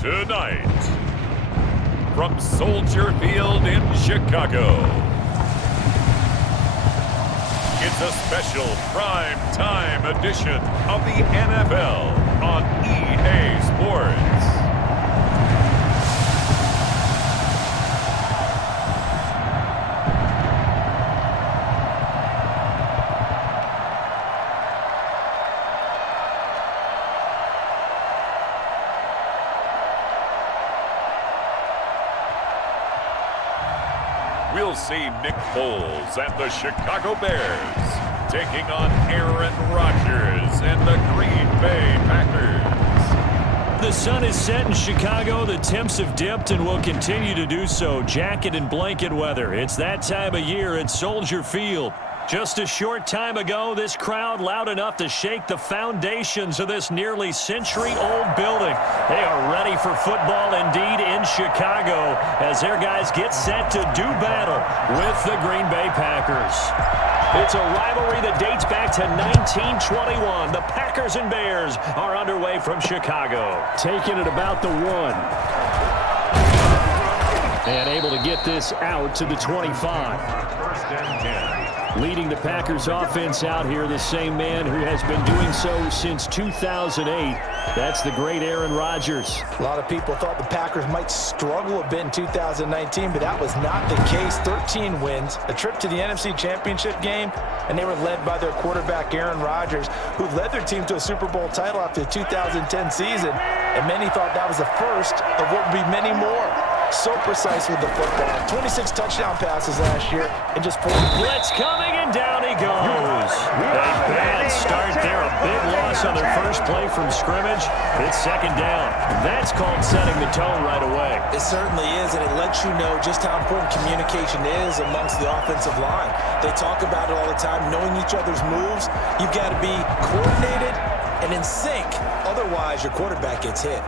Tonight, from Soldier Field in Chicago, it's a special prime time edition of the NFL on EA Sports. We'll see Nick Foles and the Chicago Bears taking on Aaron Rodgers and the Green Bay Packers. The sun is set in Chicago. The temps have dipped and will continue to do so. Jacket and blanket weather. It's that time of year at Soldier Field. Just a short time ago, this crowd loud enough to shake the foundations of this nearly century-old building. They are ready for football indeed in Chicago as their guys get set to do battle with the Green Bay Packers. It's a rivalry that dates back to 1921. The Packers and Bears are underway from Chicago. Taking it about the 1. And able to get this out to the 25. First and 10. Leading the Packers offense out here, the same man who has been doing so since 2008. That's the great Aaron Rodgers. A lot of people thought the Packers might struggle a bit in 2019, but that was not the case. 13 wins, a trip to the NFC Championship game, and they were led by their quarterback, Aaron Rodgers, who led their team to a Super Bowl title after the 2010 season, and many thought that was the first of what would be many more. So precise with the football. 26 touchdown passes last year and just 4. Blitz coming, and down he goes. A bad start there. A big loss on their first play from scrimmage. It's second down. That's called setting the tone right away. It certainly is, and it lets you know just how important communication is amongst the offensive line. They talk about it all the time, knowing each other's moves. You've got to be coordinated and in sync. Otherwise, your quarterback gets hit.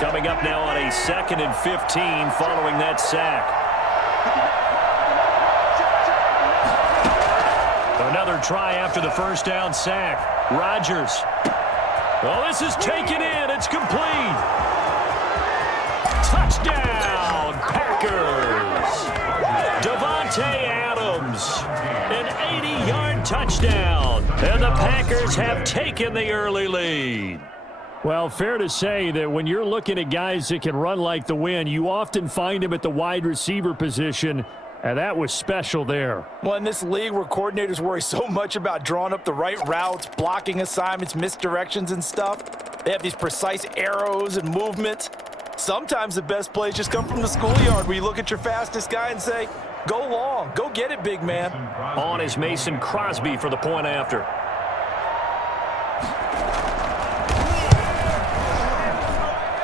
Coming up now on a 2nd and 15 following that sack. Another try after the first down sack. Rodgers. Oh, this is taken in. It's complete. Touchdown, Packers. Davante Adams. An 80-yard touchdown. And the Packers have taken the early lead. Well, fair to say that when you're looking at guys that can run like the wind, you often find them at the wide receiver position, and that was special there. Well, in this league where coordinators worry so much about drawing up the right routes, blocking assignments, misdirections and stuff, they have these precise arrows and movements. Sometimes the best plays just come from the schoolyard where you look at your fastest guy and say, go long, go get it, big man. On is Mason Crosby for the point after.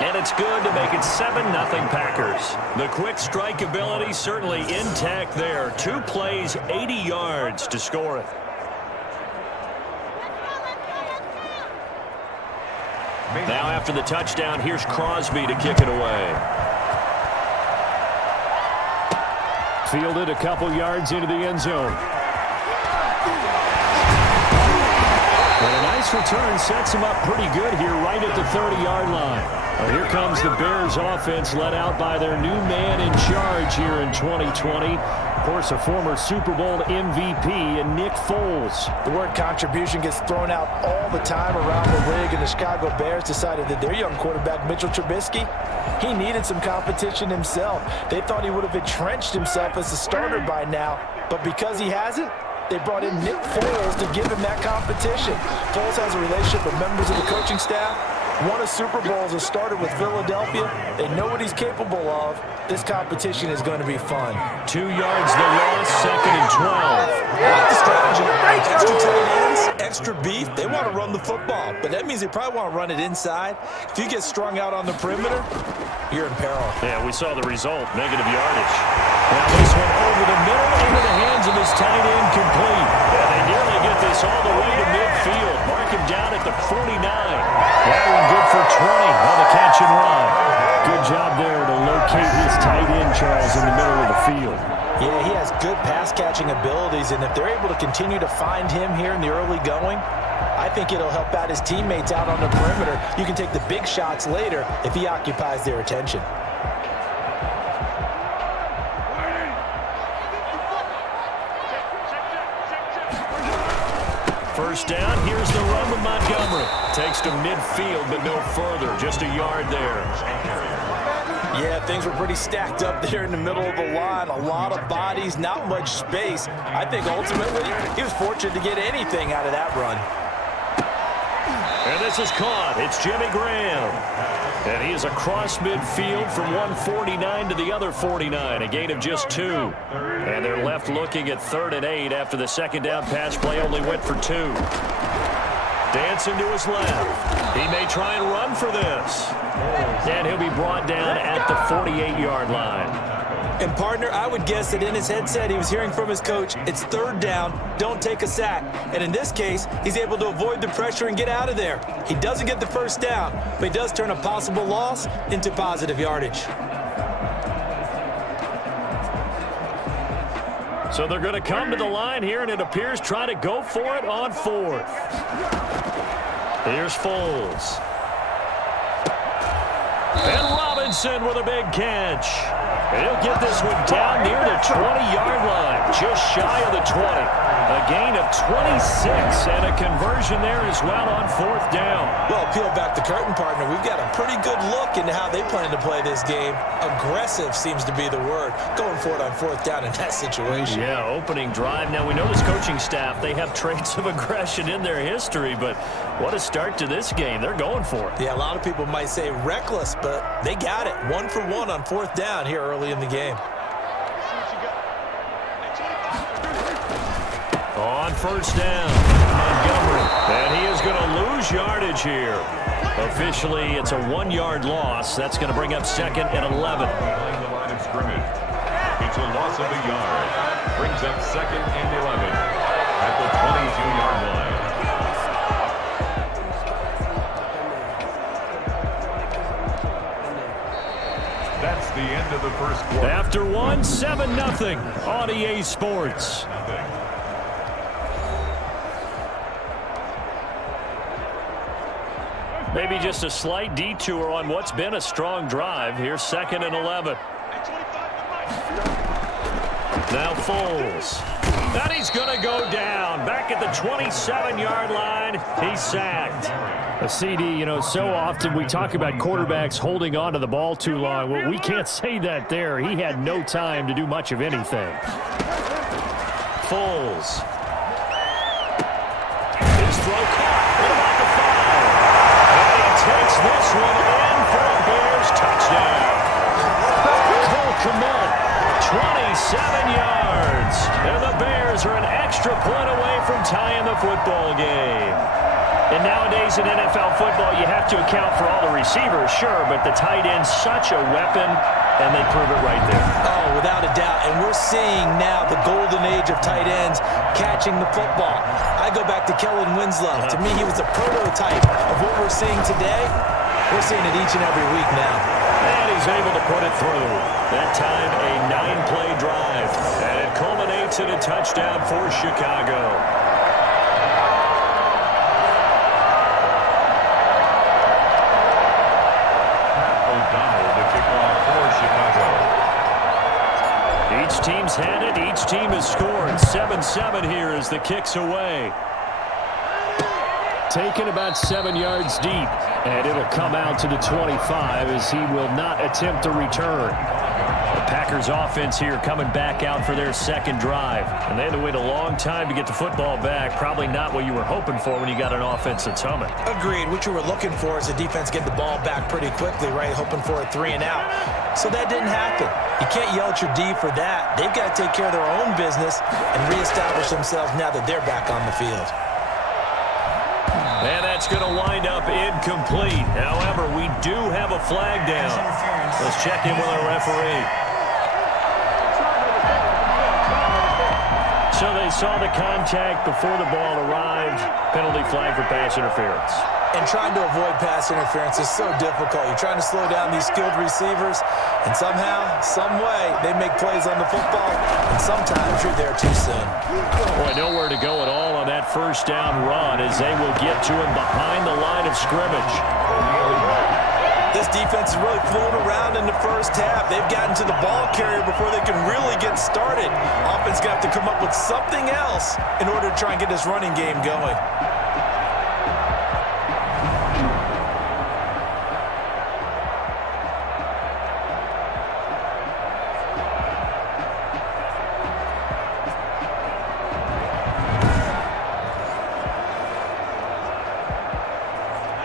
And it's good to make it 7-0 Packers. The quick strike ability certainly intact there. 2 plays, 80 yards to score it. Now after the touchdown, here's Crosby to kick it away. Fielded a couple yards into the end zone. And a nice return sets him up pretty good here right at the 30-yard line. Well, here comes the Bears offense led out by their new man in charge here in 2020. Of course, a former Super Bowl MVP and Nick Foles. The word contribution gets thrown out all the time around the league, and the Chicago Bears decided that their young quarterback, Mitchell Trubisky, he needed some competition himself. They thought he would have entrenched himself as a starter by now, but because he hasn't, they brought in Nick Foles to give him that competition. Foles has a relationship with members of the coaching staff, won a Super Bowl as a starter with Philadelphia. They know what he's capable of. This competition is going to be fun. 2 yards the loss, 2nd and 12. I like the strategy. Extra tight ends, extra beef. They want to run the football, but that means they probably want to run it inside. If you get strung out on the perimeter, you're in peril. Yeah, we saw the result, negative yardage. Now this one over the middle, into the hands of his tight end, complete. And they nearly get this all the way to midfield. Mark him down at the 49. That one good for 20 on the catch and run. Good job there to locate his tight end, Charles, in the middle of the field. Yeah, he has good pass-catching abilities, and if they're able to continue to find him here in the early going, I think it'll help out his teammates out on the perimeter. You can take the big shots later if he occupies their attention. First down, here's the run with Montgomery. Takes to midfield, but no further. Just a yard there. Yeah, things were pretty stacked up there in the middle of the line. A lot of bodies, not much space. I think ultimately he was fortunate to get anything out of that run. And this is caught. It's Jimmy Graham. And he is across midfield from 149 to the other 49, a gain of just 2. And they're left looking at 3rd and 8 after the second down pass play only went for 2. Dancing to his left. He may try and run for this. And he'll be brought down at the 48-yard line. And, partner, I would guess that in his headset he was hearing from his coach, it's 3rd down, don't take a sack. And in this case, he's able to avoid the pressure and get out of there. He doesn't get the first down, but he does turn a possible loss into positive yardage. So they're going to come to the line here, and it appears try to go for it on 4th. Here's Foles. And Robinson with a big catch. He'll get this one down near the 20-yard line, just shy of the 20. A gain of 26 and a conversion there as well on 4th down. Well, peel back the curtain, partner. We've got a pretty good look into how they plan to play this game. Aggressive seems to be the word. Going for it on 4th down in that situation. Yeah, opening drive. Now, we know this coaching staff, they have traits of aggression in their history, but what a start to this game. They're going for it. Yeah, a lot of people might say reckless, but they got it. 1 for 1 on 4th down here early in the game. On first down, Montgomery. And he is going to lose yardage here. Officially, it's a 1-yard loss. That's going to bring up 2nd and 11. Behind the line of scrimmage. It's a loss of a yard. Brings up 2nd and 11 at the 22-yard line. That's the end of the first quarter. After 1, 7-0 on EA Sports. Maybe just a slight detour on what's been a strong drive. Here's 2nd and 11. Now Foles. And he's going to go down. Back at the 27-yard line. He's sacked. A CD, you know, so often we talk about quarterbacks holding on to the ball too long. Well, we can't say that there. He had no time to do much of anything. Foles. His throw caught. What about the foul? And he takes this one in for a Bears touchdown. Cole Kmet, 27 yards. And the Bears are an extra point away from tying the football game. And nowadays in NFL football, you have to account for all the receivers, sure, but the tight end's such a weapon, and they prove it right there. Oh, without a doubt. And we're seeing now the golden age of tight ends catching the football. I go back to Kellen Winslow. To me, he was a prototype of what we're seeing today. We're seeing it each and every week now. And he's able to put it through. That time, a 9-play drive. And it culminates in a touchdown for Chicago. Each team's had it. Each team has scored. 7-7 here as the kick's away. Taken about 7 yards deep. And it'll come out to the 25 as he will not attempt to return. The Packers offense here coming back out for their second drive. And they had to wait a long time to get the football back. Probably not what you were hoping for when you got an offense that's humming. Agreed. What you were looking for is the defense get the ball back pretty quickly, right? Hoping for a 3 and out. So that didn't happen. You can't yell at your D for that. They've got to take care of their own business and reestablish themselves now that they're back on the field. And that's going to wind up incomplete. However, we do have a flag down. Let's check in with our referee. So they saw the contact before the ball arrived. Penalty flag for pass interference. And trying to avoid pass interference is so difficult. You're trying to slow down these skilled receivers, and somehow, some way, they make plays on the football, and sometimes you're there too soon. Boy, nowhere to go at all on that first down run as they will get to him behind the line of scrimmage. This defense is really fooling around in the first half. They've gotten to the ball carrier before they can really get started. Offense got to come up with something else in order to try and get this running game going.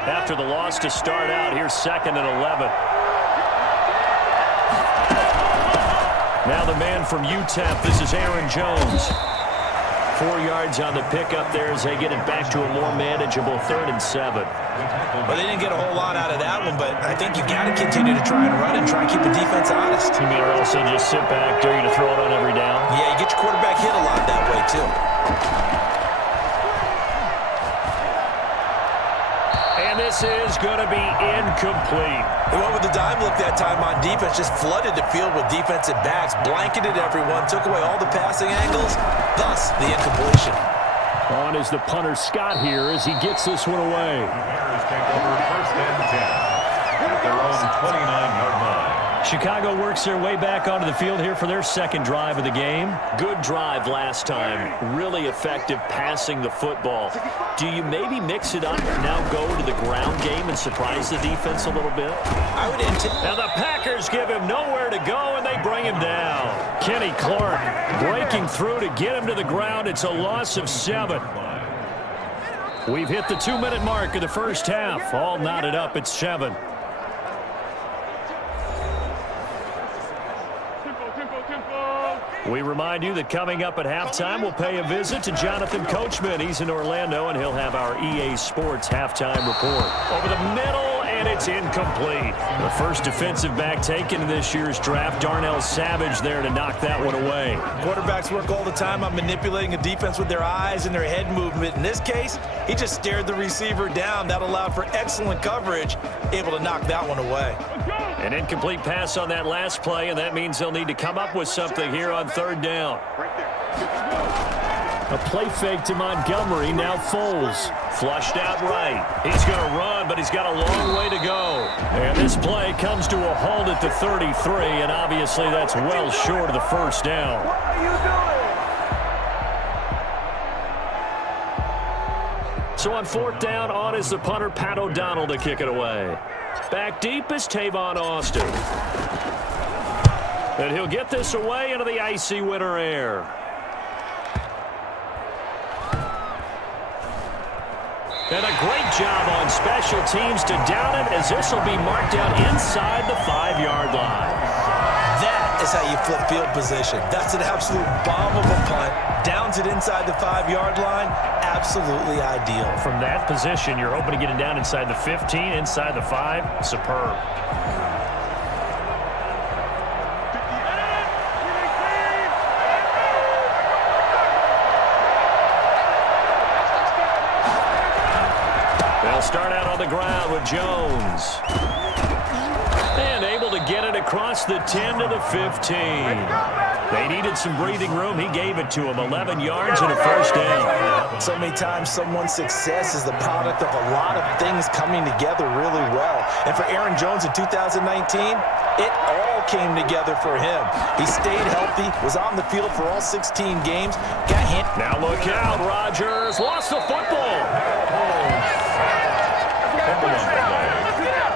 After the loss to start out, here's 2nd and 11. Now the man from UTEP, this is Aaron Jones. 4 yards on the pickup there as they get it back to a more manageable 3rd and 7. Well, they didn't get a whole lot out of that one, but I think you got to continue to try and run and try and keep the defense honest. You mean also just sit back, dare you to throw it on every down? Yeah, you get your quarterback hit a lot that way, too. This is going to be incomplete. They went with the dime look that time on defense, just flooded the field with defensive backs, blanketed everyone, took away all the passing angles, thus the incompletion. On is the punter Scott here as he gets this one away. Bears take over 1st and 10 at their own 29-yard line. Chicago works their way back onto the field here for their 2nd drive of the game. Good drive last time. Really effective passing the football. Do you maybe mix it up and now go to the ground game and surprise the defense a little bit? I would Now the Packers give him nowhere to go and they bring him down. Kenny Clark breaking through to get him to the ground. It's a loss of 7. We've hit the 2-minute mark of the first half. All knotted up at 7. We remind you that coming up at halftime, we'll pay a visit to Jonathan Coachman. He's in Orlando, and he'll have our EA Sports halftime report. Over the middle, and it's incomplete. The first defensive back taken in this year's draft, Darnell Savage there to knock that one away. Quarterbacks work all the time on manipulating a defense with their eyes and their head movement. In this case, he just stared the receiver down. That allowed for excellent coverage, able to knock that one away. An incomplete pass on that last play, and that means they'll need to come up with something here on 3rd down. A play fake to Montgomery, now Foles. Flushed out right. He's going to run, but he's got a long way to go. And this play comes to a halt at the 33, and obviously that's well short of the 1st down. What are you doing? So on 4th down, on is the punter, Pat O'Donnell, to kick it away. Back deep is Tavon Austin. And he'll get this away into the icy winter air. And a great job on special teams to down it as this will be marked out inside the 5-yard line. That is how you flip field position. That's an absolute bomb of a punt. Downs it inside the 5-yard line. Absolutely ideal. From that position, you're hoping to get it down inside the 15, inside the 5. Superb. They'll start out on the ground with Jones. And able to get it across the 10 to the 15. They needed some breathing room. He gave it to him. 11 yards and a 1st down. So many times someone's success is the product of a lot of things coming together really well. And for Aaron Jones in 2019, it all came together for him. He stayed healthy, was on the field for all 16 games, got hit. Now look out, Rodgers lost the football.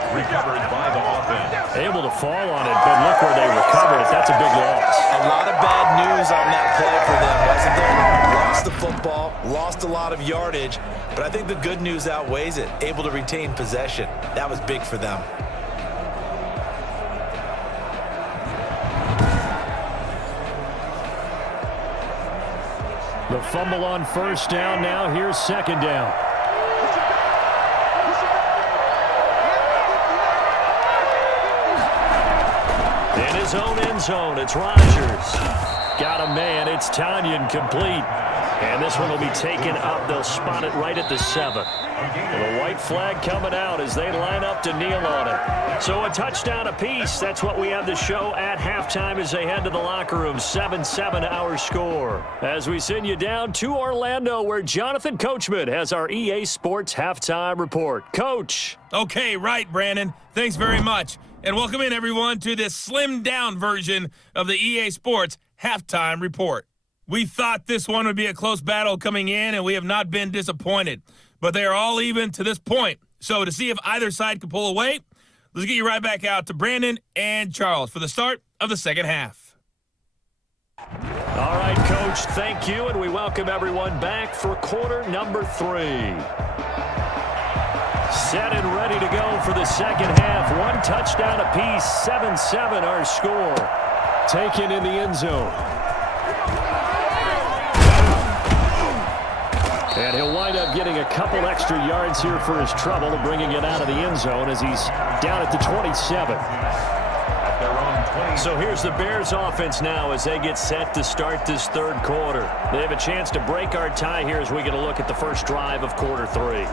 Recovered by the offense. Able to fall on it, but look where they recovered it. That's a big loss. A lot of bad news on that play for them, wasn't there? Lost the football, lost a lot of yardage, but I think the good news outweighs it. Able to retain possession. That was big for them. The fumble on 1st down. Now here's 2nd down. In his own end zone, it's Rodgers. Got a man. It's Tanyan complete. And this one will be taken up. They'll spot it right at the 7. And the white flag coming out as they line up to kneel on it. So a touchdown apiece. That's what we have to show at halftime as they head to the locker room. 7-7 our score. As we send you down to Orlando, where Jonathan Coachman has our EA Sports halftime report. Coach. Okay, right, Brandon. Thanks very much. And welcome in, everyone, to this slimmed-down version of the EA Sports halftime report. We thought this one would be a close battle coming in, and we have not been disappointed. But they are all even to this point. So to see if either side can pull away, let's get you right back out to Brandon and Charles for the start of the second half. All right, Coach, thank you, and we welcome everyone back for quarter number 3. Set and ready to go for the second half. One touchdown apiece, 7-7 our score. Taken in the end zone. And he'll wind up getting a couple extra yards here for his trouble and bringing it out of the end zone as he's down at the 27. So here's the Bears offense now as they get set to start this third quarter. They have a chance to break our tie here as we get a look at the first drive of quarter 3.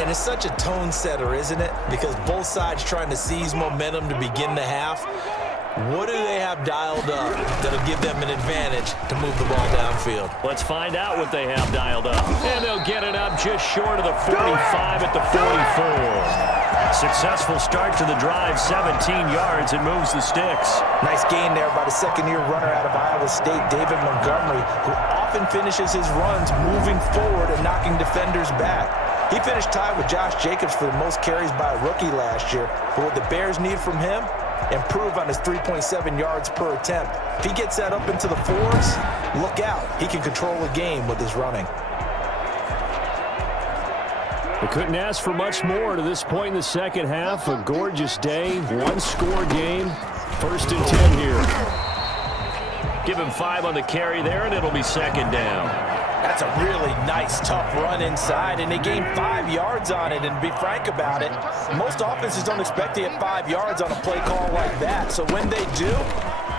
And it's such a tone setter, isn't it? Because both sides trying to seize momentum to begin the half. What do they have dialed up that'll give them an advantage to move the ball downfield? Let's find out what they have dialed up. And they'll get it up just short of the 45 at the 44. Successful start to the drive, 17 yards, and moves the sticks. Nice gain there by the second-year runner out of Iowa State, David Montgomery, who often finishes his runs moving forward and knocking defenders back. He finished tied with Josh Jacobs for the most carries by a rookie last year. But what the Bears need from him? Improve on his 3.7 yards per attempt. If he gets that up into the 4s, look out. He can control the game with his running. We couldn't ask for much more to this point in the second half. A gorgeous day, one-score game. 1st and 10 here. Give him 5 on the carry there, and it'll be second down. That's a really nice, tough run inside, and they gained 5 yards on it. And to be frank about it, most offenses don't expect to get 5 yards on a play call like that. So when they do,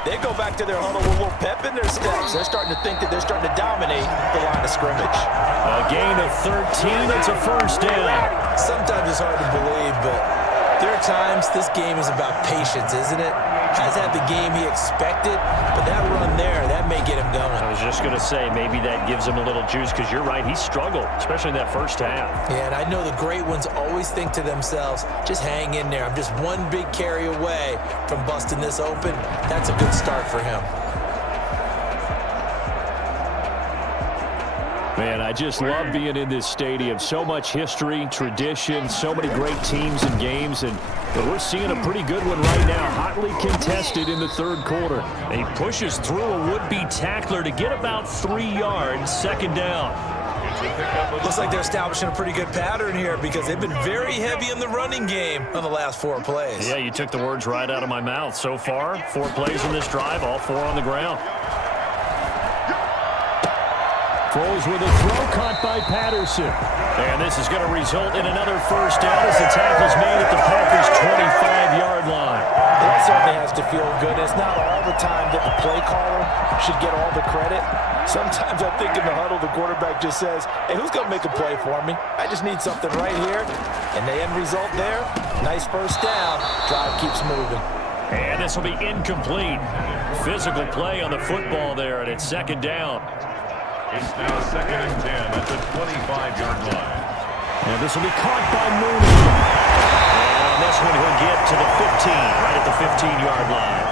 they go back to their huddle with a little pep in their steps. They're starting to think that they're starting to dominate the line of scrimmage. A gain of 13. It's a first down. Sometimes it's hard to believe, but there are times this game is about patience, isn't it? Has had the game he expected, but that run there, that may get him going. I was just going to say, maybe that gives him a little juice, because you're right, he struggled, especially in that first half. Yeah, and I know the great ones always think to themselves, just hang in there. I'm just one big carry away from busting this open. That's a good start for him. Man, I just love being in this stadium. So much history, tradition, so many great teams and games, and we're seeing a pretty good one right now, hotly contested in the third quarter. And he pushes through a would-be tackler to get about 3 yards, second down. Looks like they're establishing a pretty good pattern here because they've been very heavy in the running game on the last 4 plays. Yeah, you took the words right out of my mouth. So far, 4 plays in this drive, all 4 on the ground. Throws with a throw caught by Patterson. And this is going to result in another first down as the tackle's made at the Packers' 25-yard line. That certainly has to feel good. It's not all the time that the play caller should get all the credit. Sometimes I think in the huddle, the quarterback just says, hey, who's going to make a play for me? I just need something right here. And the end result there, nice first down. Drive keeps moving. And this will be incomplete. Physical play on the football there, and it's second down. It's now 2nd and 10 at the 25-yard line. And this will be caught by Mooney. And this one he'll get to the 15, right at the 15-yard line.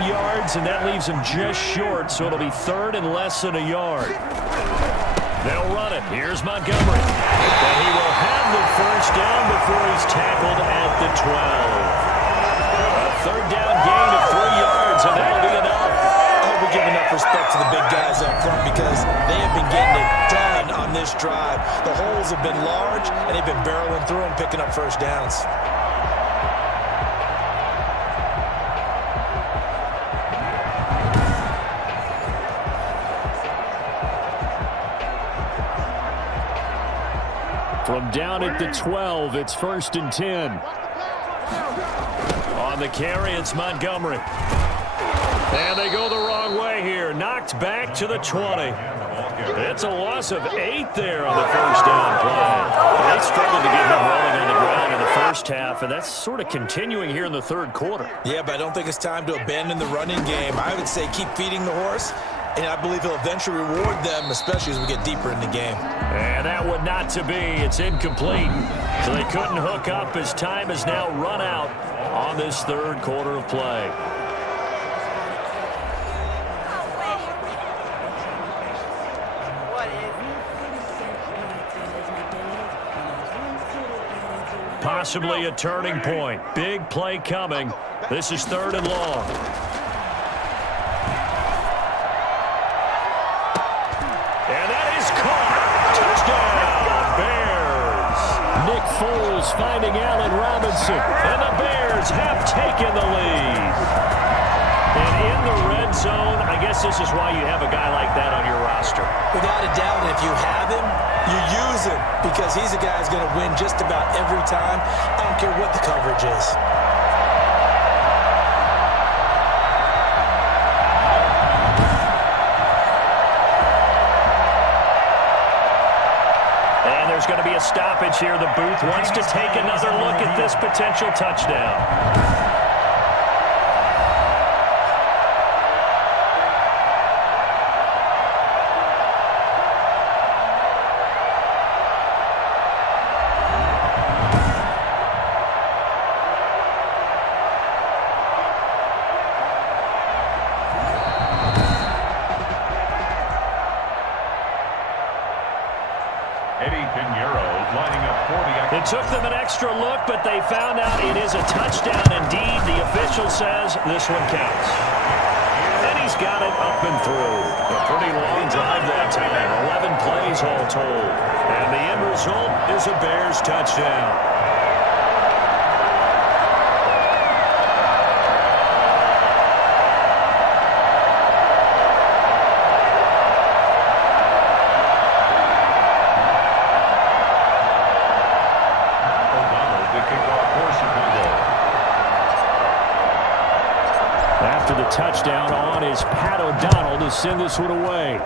9 yards, and that leaves him just short, so it'll be 3rd and less than a yard. They'll run it. Here's Montgomery. And he will have the first down before he's tackled at the 12. A 3rd down gain of 3 yards, and that'll be enough. We give enough respect to the big guys up front because they have been getting it done on this drive. The holes have been large, and they've been barreling through them, picking up first downs. From down at the 12, it's 1st and 10. On the carry, it's Montgomery. And they go the wrong way here. Knocked back to the 20. It's a loss of 8 there on the first down play. They struggled to get him rolling on the ground in the first half, and that's sort of continuing here in the third quarter. Yeah, but I don't think it's time to abandon the running game. I would say keep feeding the horse, and I believe he'll eventually reward them, especially as we get deeper in the game. And that would not to be. It's incomplete. So they couldn't hook up as time has now run out on this third quarter of play. Possibly a turning point. Big play coming. This is 3rd and long. And that is caught. Touchdown, Bears. Nick Foles finding Allen Robinson. And the Bears have taken the lead. And in the red zone, I guess this is why you have a guy like that on your roster. Without a doubt, and if you have him, you use him because he's a guy who's going to win just about every time. I don't care what the coverage is. And there's going to be a stoppage here. The booth wants to take another look at this potential touchdown. It took them an extra look, but they found out it is a touchdown indeed. The official says this one counts. And he's got it up and through. A pretty long drive that time. 11 plays all told. And the end result is a Bears touchdown. After the touchdown on is Pat O'Donnell to send this one away.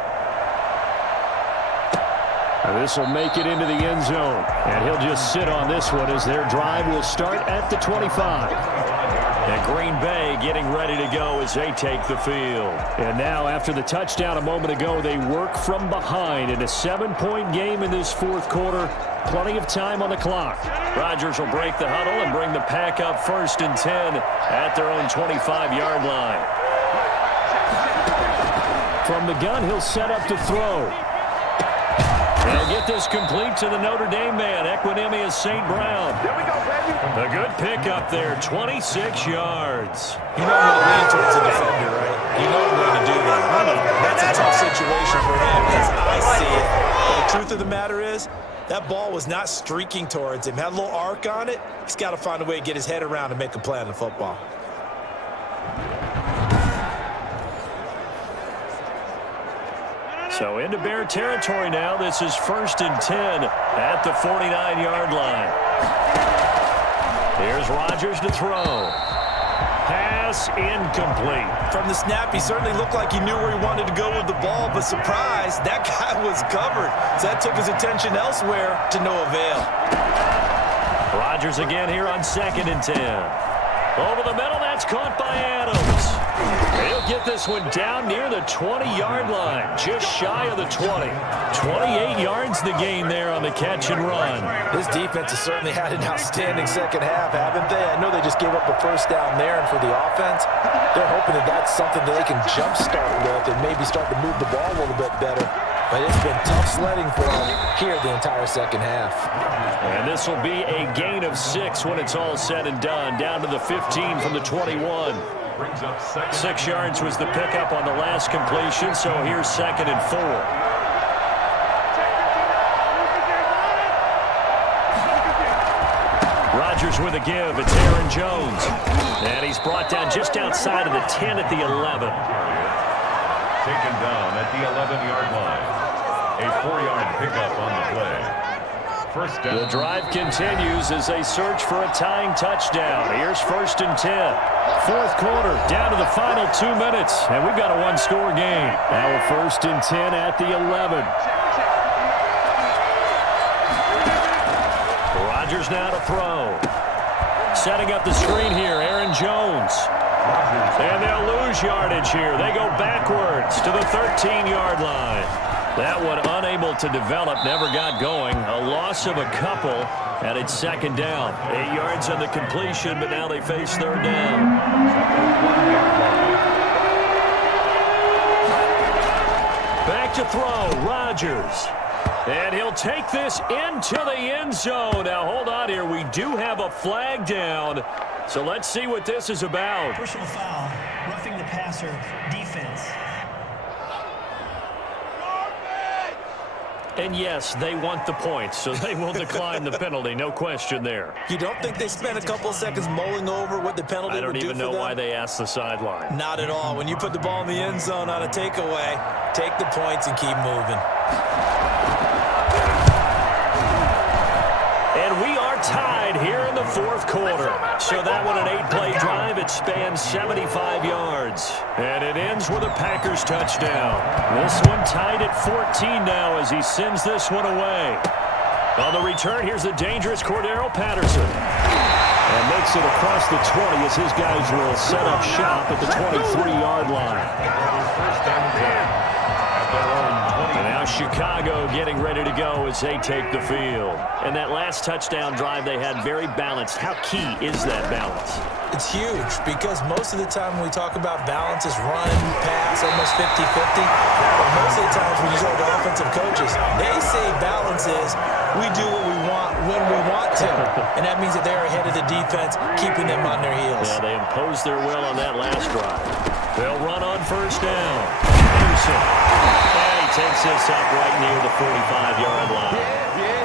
And this will make it into the end zone. And he'll just sit on this one as their drive will start at the 25. And Green Bay getting ready to go as they take the field. And now after the touchdown a moment ago, they work from behind in a 7-point game in this fourth quarter. Plenty of time on the clock. Rodgers will break the huddle and bring the pack up 1st and 10 at their own 25-yard line. From the gun, he'll set up to throw. And he'll get this complete to the Notre Dame man, Equinemius St. Brown. There we go, baby. A good pickup there, 26 yards. You know I'm going to lean towards the defender, right? You know I'm going to do that. That's a tough situation for him as I see it. But the truth of the matter is, that ball was not streaking towards him. Had a little arc on it. He's got to find a way to get his head around and make a play on the football. So into Bear territory now. This is 1st and 10 at the 49-yard line. Here's Rodgers to throw. Pass incomplete. From the snap, he certainly looked like he knew where he wanted to go with the ball, but surprise, that guy was covered. So that took his attention elsewhere to no avail. Rodgers again here on 2nd and 10. Over the middle, that's caught by Adams. He'll get this one down near the 20-yard line, just shy of the 20. 28 yards the gain there on the catch and run. This defense has certainly had an outstanding second half, haven't they? I know they just gave up a first down there, and for the offense, they're hoping that that's something that they can jumpstart with and maybe start to move the ball a little bit better. But it's been tough sledding for them here the entire second half. And this will be a gain of 6 when it's all said and done, down to the 15 from the 21. 6 yards was the pickup on the last completion, so here's 2nd and 4. Rodgers with a give. It's Aaron Jones. And he's brought down just outside of the 10 at the 11. Taken down at the 11-yard line. A 4-yard pickup on the play. first down. The drive continues as they search for a tying touchdown. Here's 1st and 10. Fourth quarter, down to the final 2 minutes, and we've got a one-score game. Now a 1st and 10 at the 11. Rodgers now to throw. Setting up the screen here, Aaron Jones. And they'll lose yardage here. They go backwards to the 13-yard line. That one unable to develop, never got going. A loss of a couple, and it's 2nd down. 8 yards on the completion, but now they face 3rd down. Back to throw, Rodgers. And he'll take this into the end zone. Now, hold on here. We do have a flag down. So let's see what this is about. Personal foul, roughing the passer, defense. And yes, they want the points, so they will decline the penalty. No question there. You don't think they spent a couple of seconds mulling over what the penalty would do for them? I don't even know why they asked the sideline. Not at all. When you put the ball in the end zone on a takeaway, take the points and keep moving. And we are tied here in the 4th quarter. So that one, an 8-play drive. It spans 75 yards. And it ends with a Packers touchdown. This one tied at 14 now as he sends this one away. On the return, here's the dangerous Cordero Patterson. And makes it across the 20 as his guys will set up shop at the 23-yard line. First and 10 at their own 20. And now Chicago getting ready to go as they take the field. And that last touchdown drive they had very balanced. How key is that balance? It's huge because most of the time when we talk about balance is run, pass, almost 50-50. But most of the times when you talk to offensive coaches, they say balance is we do what we want when we want to. And that means that they're ahead of the defense, keeping them on their heels. Yeah, they imposed their will on that last drive. They'll run on 1st down. Patterson. And he takes this up right near the 45-yard line.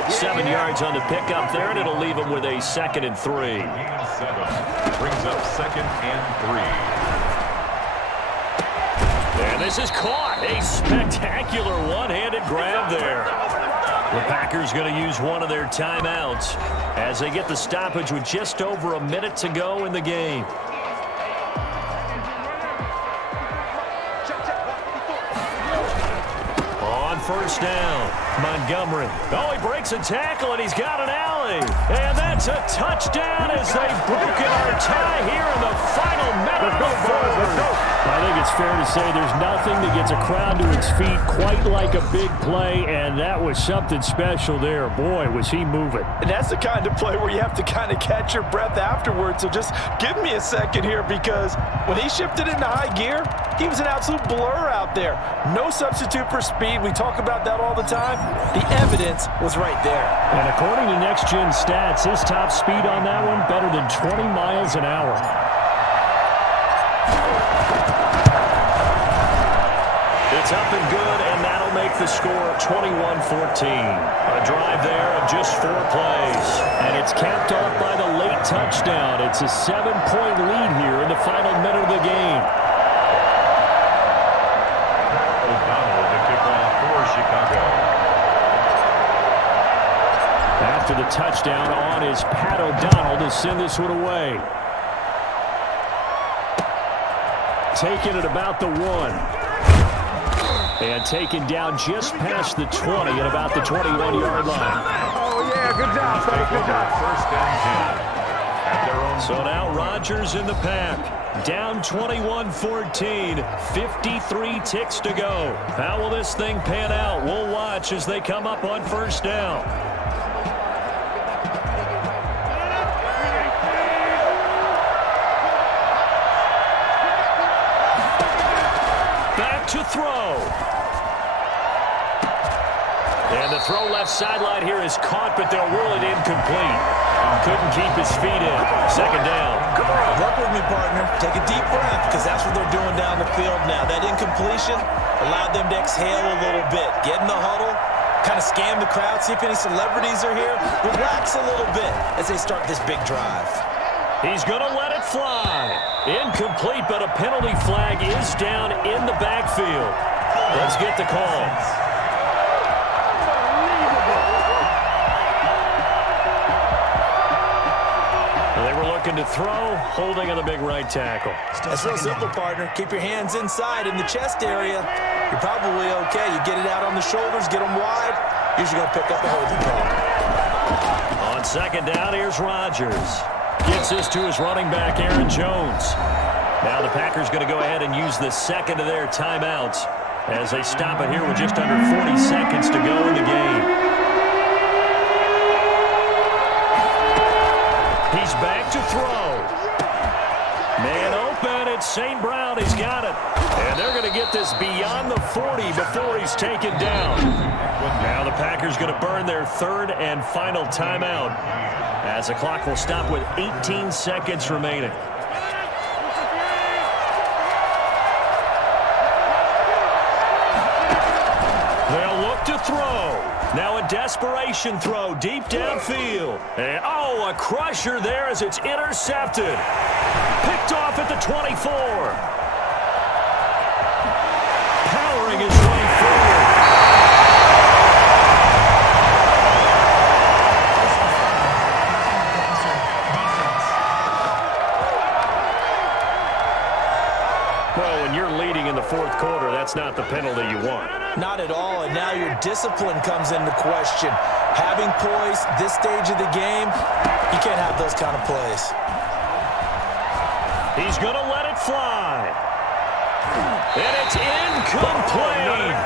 7 yards on the pickup there, and it'll leave him with a 2nd and 3. 7 brings up 2nd and 3. And this is caught. A spectacular one-handed grab there. The Packers going to use one of their timeouts as they get the stoppage with just over a minute to go in the game. On 1st down, Montgomery. Oh, he breaks a tackle, and he's got an alley. And that's a touchdown as they've broken our tie here in the final minute of the 4th. I think it's fair to say there's nothing that gets a crowd to its feet quite like a big play, and that was something special there. Boy, was he moving. And that's the kind of play where you have to kind of catch your breath afterwards. So just give me a second here, because when he shifted into high gear, he was an absolute blur out there. No substitute for speed. We talk about that all the time. The evidence was right there. And according to Next Gen Stats, his top speed on that one, better than 20 miles an hour. It's up and good, and that'll make the score 21-14. A drive there of just 4 plays. And it's capped off by the late touchdown. It's a 7-point lead here in the final minute of the game. O'Donnell, the kickoff for Chicago. After the touchdown on is Pat O'Donnell to send this one away. Taken at about the 1. And taken down just past the 20 at about the 21-yard line. Oh, yeah, good job, Frank, good job. 1st and 10 at their own. So now Rodgers in the pack. Down 21-14, 53 ticks to go. How will this thing pan out? We'll watch as they come up on 1st down. Back to throw. And the throw left sideline here is caught, but they'll rule it incomplete. Couldn't keep his feet in. 2nd down. Work with me, partner. Take a deep breath, because that's what they're doing down the field now. That incompletion allowed them to exhale a little bit. Get in the huddle, kind of scan the crowd, see if any celebrities are here. Relax a little bit as they start this big drive. He's going to let it fly. Incomplete, but a penalty flag is down in the backfield. Let's get the call. looking to throw, holding on the big right tackle. That's real simple, partner. Keep your hands inside in the chest area. You're probably okay. You get it out on the shoulders, get them wide. Usually going to pick up a holding call. On second down, here's Rodgers. Gets this to his running back, Aaron Jones. Now the Packers going to go ahead and use the second of their timeouts as they stop it here with just under 40 seconds to go in the game. He's back to throw. Man open, it's St. Brown. He's got it. And they're going to get this beyond the 40 before he's taken down. Now the Packers going to burn their third and final timeout as the clock will stop with 18 seconds remaining. They'll look to throw. Now a desperation throw deep downfield. And, oh, a crusher there as it's intercepted. Picked off at the 24. Powering his way forward. Well, when you're leading in the fourth quarter, that's not the penalty you want. Not at all, and now your discipline comes into question. Having poise this stage of the game, you can't have those kind of plays. He's going to let it fly. And it's incomplete.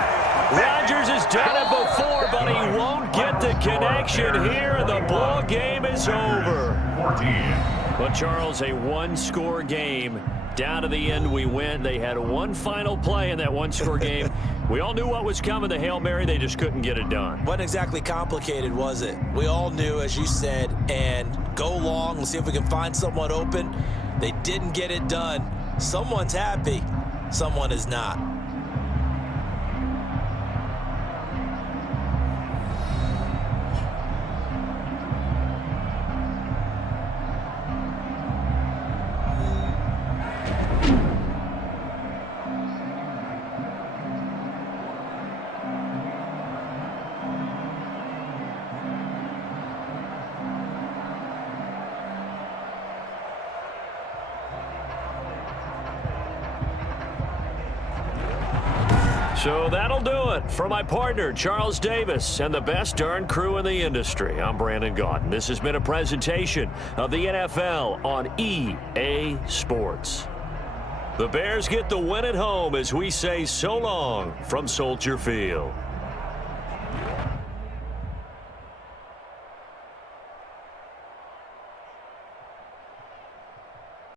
Rodgers has done it before, but he won't get the connection here, and the ball game is over. But, Charles, a one-score game. Down to the end we went. They had one final play in that one-score game. We all knew what was coming, the Hail Mary. They just couldn't get it done. Wasn't exactly complicated, was it? We all knew, as you said, and go long. Let's see if we can find someone open. They didn't get it done. Someone's happy. Someone is not. So that'll do it for my partner, Charles Davis, and the best darn crew in the industry. I'm Brandon Gaudin. This has been a presentation of the NFL on EA Sports. The Bears get the win at home as we say so long from Soldier Field.